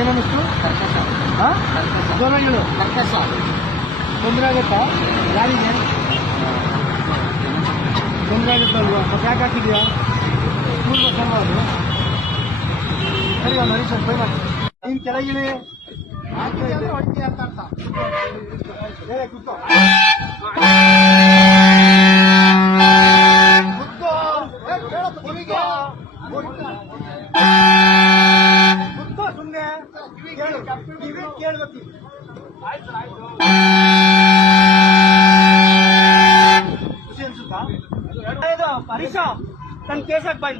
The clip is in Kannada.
ಏನನ್ನಿಸ್ತು? ಜ್ವರಗಳು ಕರ್ಕಶ ತೊಂದರೆ ಆಗುತ್ತಾ? ಯಾರಿಗೆ ತೊಂದರೆ ಆಗುತ್ತಲ್ವಾ? ಮತ್ತೆ ಯಾಕೆ ಹಾಕಿದ್ಯಾ? ಸ್ಕೂಲ್ ಬಸ್ ಅಲ್ವಾ ಅದು? ಸರಿ ಮನುಷ್ಯ ಬೈ ಮಾಡಿ ನೀನು ಕೆಳಗಿಳಿ ಹೊಟ್ಟೆ ಅಂತ ಅರ್ಥ. ಕೂತ್ಕೋ ಕೂತ್ಕೋ ಸುಮ್ಮನೆ ಕೇಳ್ಬೇಕು. ಖುಷಿ ಅನ್ಸುತ್ತಾ? ಹರೀಶ ತನ್ನ ಕೇಸಕ್ಕೆ ಬಾಯ್